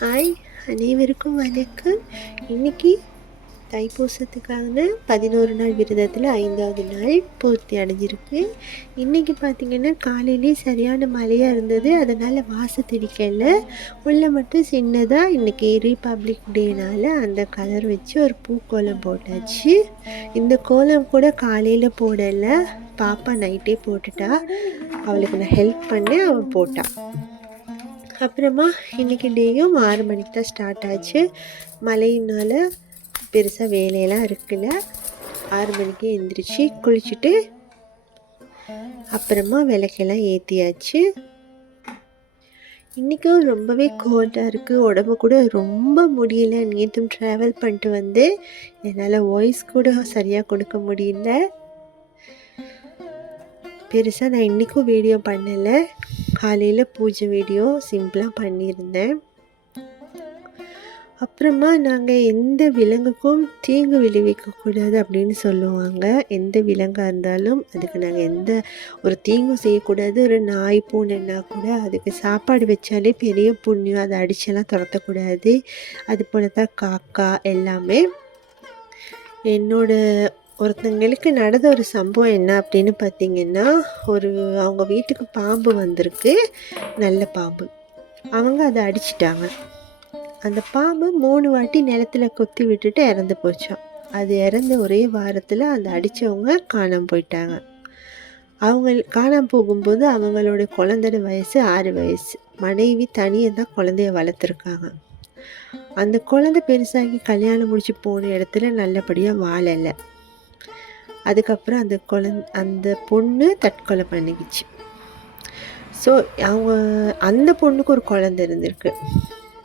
Hi, அனைவருக்கும் வணக்கம். இன்னைக்கு தைப்பூசத்துக்கான 11 நாள் விரதத்தில் 5வது நாள் பூர்த்தி அடைஞ்சிருக்கு. இன்றைக்கி பார்த்திங்கன்னா காலையிலே சரியான மழையாக இருந்தது, அதனால் வாச தெளிக்கல. உள்ள மட்டும் சின்னதாக இன்றைக்கி ரிபப்ளிக் டேனால் அந்த கலர் வச்சு ஒரு பூக்கோலம் போட்டாச்சு. இந்த கோலம் கூட காலையில் போடலை, பாப்பா நைட்டே போட்டுட்டா. அவளுக்கு நான் ஹெல்ப் பண்ணேன், அவள் போட்டாள். அப்புறமா இன்றைக்கி டேயும் 6 மணிக்கு தான் ஸ்டார்ட் ஆச்சு. மழையினால் பெருசாக வேலையெல்லாம் இருக்குல்ல. 6 மணிக்கு எழுந்திரிச்சு குளிச்சுட்டு அப்புறமா விளக்கெல்லாம் ஏற்றியாச்சு. இன்றைக்கும் ரொம்பவே கோல்டாக இருக்குது, உடம்பு கூட ரொம்ப முடியல. நேற்றும் ட்ராவல் பண்ணிட்டு வந்து என்னால் வாய்ஸ் கூட சரியாக கொடுக்க முடியல. பெருசாக நான் இன்றைக்கும் வீடியோ பண்ணலை. காலையில் பூஜை வீடியோ சிம்பிளாக பண்ணியிருந்தேன். அப்புறமா நாங்கள் எந்த விலங்குக்கும் தீங்கு விளைவிக்கக்கூடாது அப்படின்னு சொல்லுவாங்க. எந்த விலங்காக இருந்தாலும் அதுக்கு நாங்கள் எந்த ஒரு தீங்கும் செய்யக்கூடாது. ஒரு நாய் பூனைன்னா கூட அதுக்கு சாப்பாடு வச்சாலே பெரிய புண்ணியம், அதை அடிச்செல்லாம் துரத்தக்கூடாது. அது போல் தான் காக்கா எல்லாமே. ஒருத்தங்களுக்கு நடந்த ஒரு சம்பவம் என்ன அப்படின்னு பார்த்திங்கன்னா, அவங்க வீட்டுக்கு பாம்பு வந்திருக்கு, நல்ல பாம்பு. அவங்க அதை அடிச்சிட்டாங்க. அந்த பாம்பு 3 வாட்டி நிலத்தில் கொத்தி விட்டுட்டு இறந்து போச்சான். அது இறந்த ஒரே வாரத்தில் அந்த அடித்தவங்க காணாமல் போயிட்டாங்க. அவங்க காணாமல் போகும்போது அவங்களோட குழந்தையோட வயசு 6 வயசு. மனைவி தனியாக தான் குழந்தைய வளர்த்துருக்காங்க. அந்த குழந்தை பெருசாகி கல்யாணம் முடிச்சு போன இடத்துல நல்லபடியாக வாழலை. அதுக்கப்புறம் அந்த பொண்ணு தற்கொலை பண்ணிக்கிச்சு. ஸோ அந்த பொண்ணுக்கு ஒரு குழந்தை இருந்திருக்கு.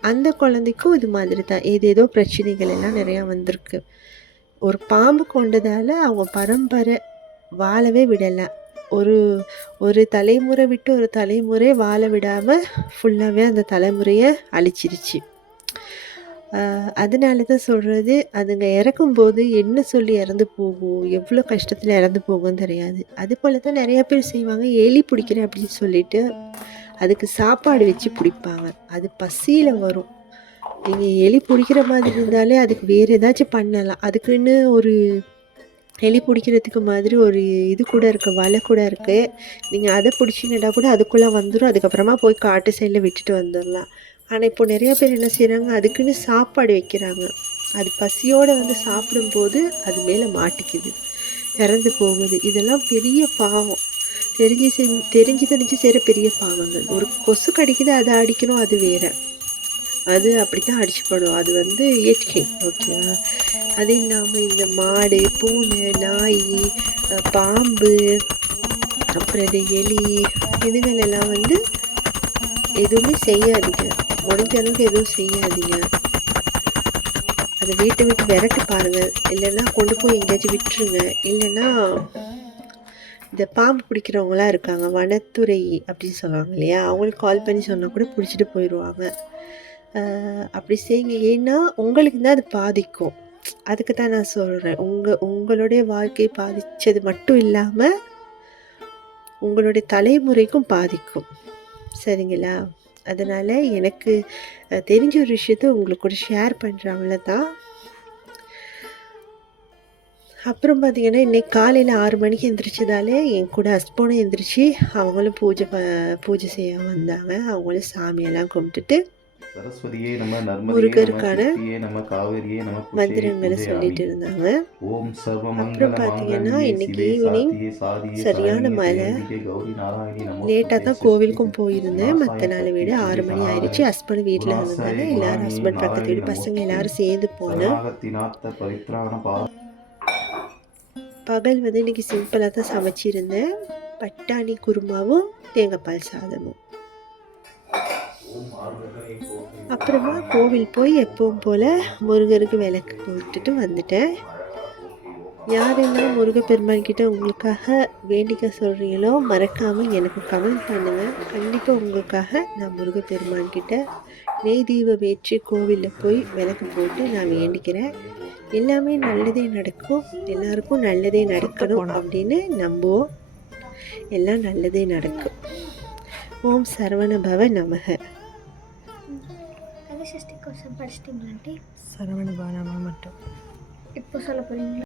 அந்த குழந்தைக்கும் இது மாதிரி தான் ஏதேதோ பிரச்சனைகள் எல்லாம் நிறையா வந்திருக்கு. ஒரு பாம்பு கொண்டதால் அவங்க பரம்பரை வாழவே விடலை. ஒரு தலைமுறை விட்டு ஒரு தலைமுறை வாழ விடாமல் ஃபுல்லாகவே அந்த தலைமுறையை அழிச்சிருச்சு. அதனால தான் சொல்கிறது, அதுங்க இறக்கும்போது என்ன சொல்லி இறந்து போகும், எவ்வளோ கஷ்டத்தில் இறந்து போகும்னு தெரியாது. அது போல் தான் நிறையா பேர் செய்வாங்க. எலி பிடிக்கிறேன் அப்படின்னு சொல்லிட்டு அதுக்கு சாப்பாடு வச்சு பிடிப்பாங்க. அது பசியில் வரும். நீங்கள் எலி பிடிக்கிற மாதிரி இருந்தாலே அதுக்கு வேறு ஏதாச்சும் பண்ணலாம். அதுக்குன்னு ஒரு எலி பிடிக்கிறதுக்கு மாதிரி ஒரு இது கூட இருக்குது, வலை கூட இருக்குது. நீங்கள் அதை பிடிச்சிங்கன்னா கூட அதுக்குள்ளே வந்துடும். அதுக்கப்புறமா போய் காட்டு சைடில் விட்டுட்டு வந்துடலாம். ஆனால் இப்போ நிறையா பேர் என்ன செய்கிறாங்க, அதுக்குன்னு சாப்பாடு வைக்கிறாங்க. அது பசியோடு வந்து சாப்பிடும்போது அது மேலே மாட்டிக்குது, இறந்து போகுது. இதெல்லாம் பெரிய பாவம். தெரிஞ்சு செய்கிற பெரிய பாவங்கள். ஒரு கொசு கடிக்குது, அதை அடிக்கணும், அது வேறு. அது அப்படி தான் அடிச்சுப்படும். அது வந்து இயற்கை, ஓகேவா? அது இல்லாமல் இந்த மாடு, பூனை, நாய், பாம்பு, அப்புறம் இந்த எலி, இதுங்களெல்லாம் வந்து எதுவுமே செய்யாதீங்க. முடிஞ்ச அளவுக்கு எதுவும் செய்யாதீங்க. அதை வீட்டை விட்டு விரட்டி பாருங்கள். இல்லைன்னா கொண்டு போய் எங்கேயாச்சும் விட்டுருங்க. இல்லைன்னா இந்த பாம்பு பிடிக்கிறவங்களாம் இருக்காங்க, வனத்துறை அப்படின்னு சொல்லுவாங்க இல்லையா, அவங்களுக்கு கால் பண்ணி சொன்னால் கூட பிடிச்சிட்டு போயிடுவாங்க. அப்படி செய்யுங்க. ஏன்னா உங்களுக்கு தான் அது பாதிக்கும். அதுக்கு தான் நான் சொல்கிறேன். உங்களுடைய வாழ்க்கையை பாதித்தது மட்டும் இல்லாமல் உங்களுடைய தலைமுறைக்கும் பாதிக்கும். சரிங்களா? அதனால் எனக்கு தெரிஞ்ச ஒரு விஷயத்த உங்களுக்கு கூட ஷேர் பண்ணுறேன், அவ்வளோதான். அப்புறம் பார்த்திங்கன்னா, இன்றைக்கி காலையில் 6 மணிக்கு எழுந்திரிச்சதாலே என் கூட ஹஸ்பண்டும் எழுந்திரிச்சு அவங்களும் பூஜை செய்ய வந்தாங்க. அவங்களும் சாமியெல்லாம் கும்பிட்டுட்டு முருகருக்கான மந்திரங்களை சொல்லிட்டு இருந்தாங்க. அப்புறம் பார்த்தீங்கன்னா இன்னைக்கு ஈவினிங் சரியான மழை. லேட்டாக தான் கோவிலுக்கும் போயிருந்தேன். மற்ற நாளை விட 6 மணி ஆயிடுச்சு. ஹஸ்பண்ட் வீட்டில் இருந்தாங்க. எல்லாரும் ஹஸ்பண்ட் பக்கத்து வீடு பசங்க எல்லாரும் சேர்ந்து போனேன். பகல் வந்து இன்னைக்கு சிம்பிளாக தான் சமைச்சிருந்தேன். பட்டாணி குருமாவும் தேங்காய் பால் சாதமும். அப்புறமா கோவில் போய் எப்பவும் போல் முருகருக்கு விளக்கு போட்டுட்டு வந்துட்டேன். யாரெல்லாம் முருகப்பெருமான்கிட்ட உங்களுக்காக வேண்டிக்க சொல்கிறீங்களோ மறக்காமல் எனக்கு கமெண்ட் பண்ணுங்கள். கண்டிப்பாக உங்களுக்காக நான் முருகப்பெருமான்கிட்ட நெய் தீபம் ஏற்றி கோவிலில் போய் விளக்கு போட்டு நான் வேண்டிக்கிறேன். எல்லாமே நல்லதே நடக்கும், எல்லாருக்கும் நல்லதே நடக்கணும் அப்படின்னு நம்புவோம். எல்லாம் நல்லதே நடக்கும். ஓம் சரவண பவ நமக. சஷ்டி கவசம் படிச்சிட்டிங்களா ஆண்டி? சரவண பவனாமா மட்டும். இப்போ சொல்ல போகிறீங்களா?